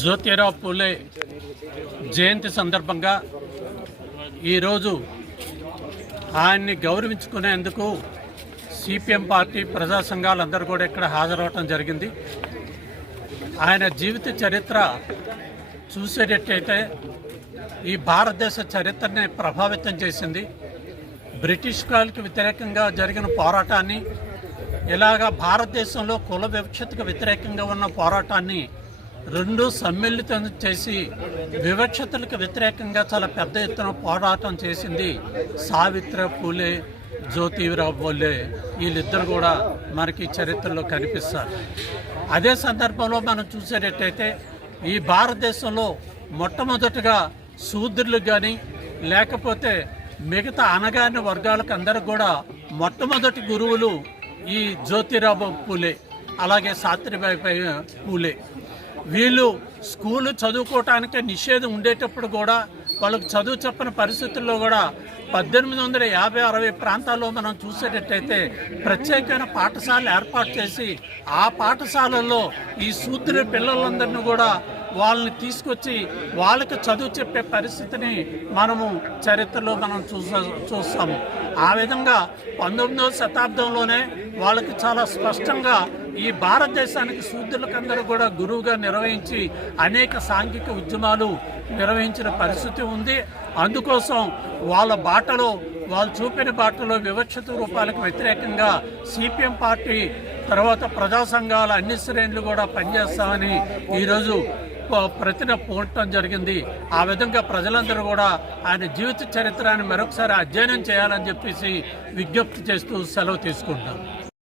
జ్యోతిరావు పూలే జయంతి సందర్భంగా ఈరోజు ఆయన్ని గౌరవించుకునేందుకు సిపిఎం పార్టీ ప్రజా సంఘాలందరూ కూడా ఇక్కడ హాజరవటం జరిగింది. ఆయన జీవిత చరిత్ర చూసేటట్టయితే ఈ భారతదేశ చరిత్రని ప్రభావితం చేసింది. బ్రిటిష్ వాళ్ళకి వ్యతిరేకంగా జరిగిన పోరాటాన్ని, ఇలాగా భారతదేశంలో కుల వివక్షతకు వ్యతిరేకంగా ఉన్న పోరాటాన్ని రెండు సమ్మిళితం చేసి వివక్షతలకు వ్యతిరేకంగా చాలా పెద్ద ఎత్తున పోరాటం చేసింది సావిత్రి పూలే, జ్యోతిరావు పూలే. వీళ్ళిద్దరు కూడా మనకి చరిత్రలో కనిపిస్తారు. అదే సందర్భంలో మనం చూసేటట్టయితే ఈ భారతదేశంలో మొట్టమొదటిగా శూద్రులకు కానీ లేకపోతే మిగతా అనగాని వర్గాలకు అందరికి కూడా మొట్టమొదటి గురువులు ఈ జ్యోతిరావు పూలే, అలాగే సావిత్రిబాయి పూలే. వీళ్ళు స్కూలు చదువుకోవటానికి నిషేధం ఉండేటప్పుడు కూడా వాళ్ళకు చదువు చెప్పని పరిస్థితుల్లో కూడా 1850-60 ప్రాంతాల్లో మనం చూసేటట్టయితే ప్రత్యేకమైన పాఠశాలలు ఏర్పాటు చేసి ఆ పాఠశాలల్లో ఈ శూద్ర పిల్లలందరినీ కూడా వాళ్ళని తీసుకొచ్చి వాళ్ళకి చదువు చెప్పే పరిస్థితిని మనము చరిత్రలో మనం చూస్తాము. ఆ విధంగా 19వ శతాబ్దంలోనే వాళ్ళకి చాలా స్పష్టంగా ఈ భారతదేశానికి శూద్రులకందరూ కూడా గురువుగా నిర్వహించి అనేక సాంఘిక ఉద్యమాలు నిర్వహించిన పరిస్థితి ఉంది. అందుకోసం వాళ్ళ బాటలో, వాళ్ళు చూపిన బాటలో వివక్షత రూపాలకు వ్యతిరేకంగా సిపిఎం పార్టీ తర్వాత ప్రజా సంఘాల అన్ని శ్రేణులు కూడా పనిచేస్తామని ఈరోజు ప్రతిన పోవటం జరిగింది. ఆ విధంగా ప్రజలందరూ కూడా ఆయన జీవిత చరిత్రను మరొకసారి అధ్యయనం చేయాలని చెప్పేసి విజ్ఞప్తి చేస్తూ సెలవు తీసుకుంటాం.